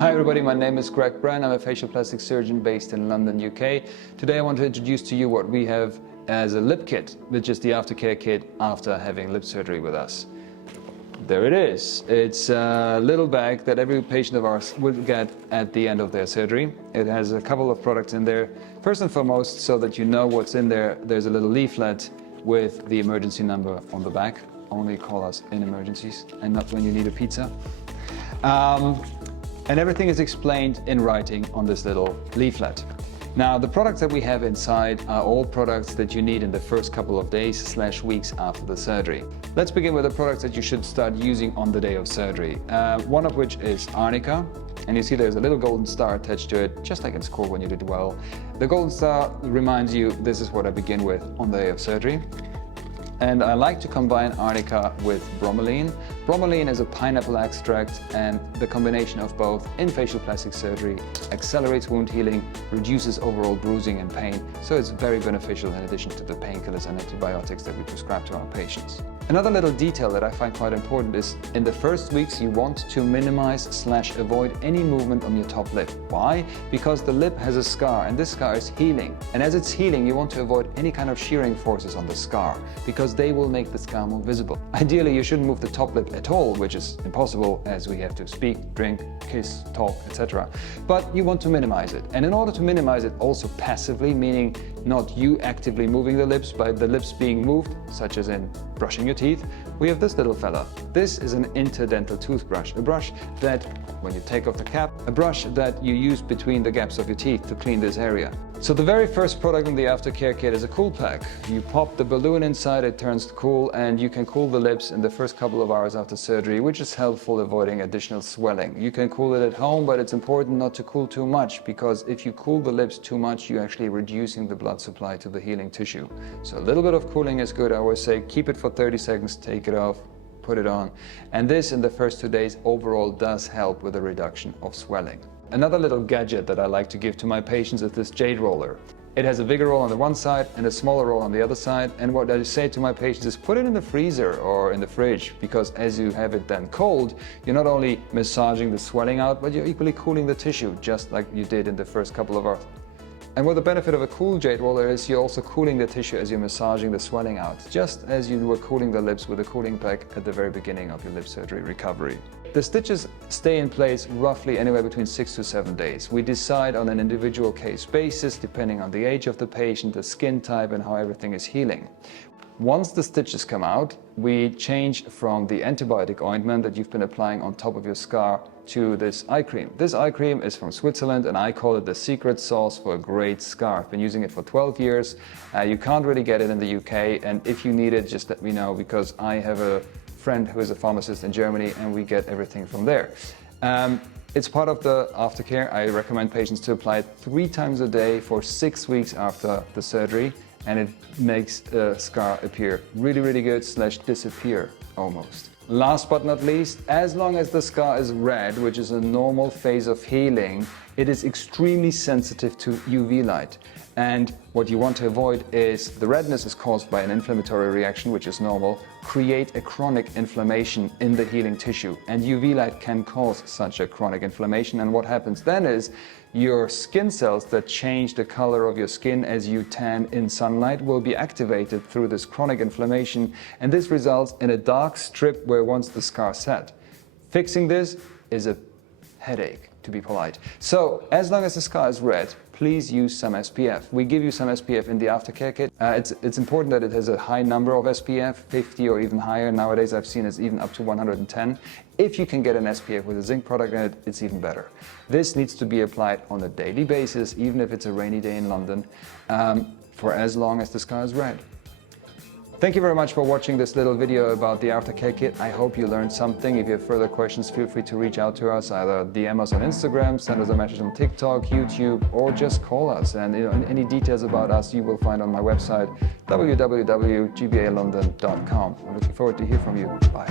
Hi everybody, my name is Greg Bran. I'm a facial plastic surgeon based in London, UK. Today I want to introduce to you what we have as a lip kit, which is the Aftercare kit after having lip surgery with us. There it is. It's a little bag that every patient of ours will get at the end of their surgery. It has a couple of products in there. First and foremost, so that you know what's in there, there's a little leaflet with the emergency number on the back. Only call us in emergencies and not when you need a pizza. And everything is explained in writing on this little leaflet. Now, the products that we have inside are all products that you need in the first couple of days/weeks after the surgery. Let's begin with the products that you should start using on the day of surgery. One of which is arnica. And you see there's a little golden star attached to it, just like in school when you did well. The golden star reminds you this is what I begin with on the day of surgery. And I like to combine arnica with bromelain. Bromelain is a pineapple extract, and the combination of both in facial plastic surgery accelerates wound healing, reduces overall bruising and pain, so it's very beneficial in addition to the painkillers and antibiotics that we prescribe to our patients. Another little detail that I find quite important is in the first weeks you want to minimize/avoid any movement on your top lip. Why? Because the lip has a scar and this scar is healing. And as it's healing, you want to avoid any kind of shearing forces on the scar because they will make the scar more visible. Ideally, you shouldn't move the top lip at all, which is impossible as we have to speak, drink, kiss, talk, etc. But you want to minimize it. And in order to minimize it also passively, meaning not you actively moving the lips, but the lips being moved, such as in brushing your teeth, we have this little fella. This is an interdental toothbrush, a brush that, when you take off the cap, a brush that you use between the gaps of your teeth to clean this area. So the very first product in the Aftercare kit is a cool pack. You pop the balloon inside, it turns cool, and you can cool the lips in the first couple of hours after surgery, which is helpful avoiding additional swelling. You can cool it at home, but it's important not to cool too much, because if you cool the lips too much, you're actually reducing the blood supply to the healing tissue. So a little bit of cooling is good. I always say keep it for 30 seconds, take it off, put it on. And this in the first 2 days overall does help with a reduction of swelling. Another little gadget that I like to give to my patients is this jade roller. It has a bigger roll on the one side and a smaller roll on the other side. And what I say to my patients is put it in the freezer or in the fridge, because as you have it then cold, you're not only massaging the swelling out, but you're equally cooling the tissue, just like you did in the first couple of hours. And what the benefit of a cool jade roller is, you're also cooling the tissue as you're massaging the swelling out, just as you were cooling the lips with a cooling pack at the very beginning of your lip surgery recovery. The stitches stay in place roughly anywhere between 6 to 7 days. We decide on an individual case basis, depending on the age of the patient, the skin type, and how everything is healing. Once the stitches come out, we change from the antibiotic ointment that you've been applying on top of your scar to this eye cream. This eye cream is from Switzerland, and I call it the secret sauce for a great scar. I've been using it for 12 years. You can't really get it in the UK, and if you need it, just let me know, because I have a friend who is a pharmacist in Germany, and we get everything from there. It's part of the Aftercare. I recommend patients to apply it 3 times a day for 6 weeks after the surgery, and it makes the scar appear really, really good / disappear almost. Last but not least, as long as the scar is red, which is a normal phase of healing, it is extremely sensitive to UV light. And what you want to avoid is the redness is caused by an inflammatory reaction, which is normal, create a chronic inflammation in the healing tissue. And UV light can cause such a chronic inflammation. And what happens then is your skin cells that change the color of your skin as you tan in sunlight will be activated through this chronic inflammation. And this results in a dark strip where once the scar set. Fixing this is a headache, to be polite. So as long as the scar is red, please use some SPF. We give you some SPF in the Aftercare kit. It's important that it has a high number of SPF, 50 or even higher. Nowadays I've seen it's even up to 110. If you can get an SPF with a zinc product in it, it's even better. This needs to be applied on a daily basis, even if it's a rainy day in London, for as long as the scar is red. Thank you very much for watching this little video about the Aftercare kit. I hope you learned something. If you have further questions, feel free to reach out to us, either DM us on Instagram, send us a message on TikTok, YouTube, or just call us. And any details about us you will find on my website, www.gbalondon.com. I'm looking forward to hear from you. Bye.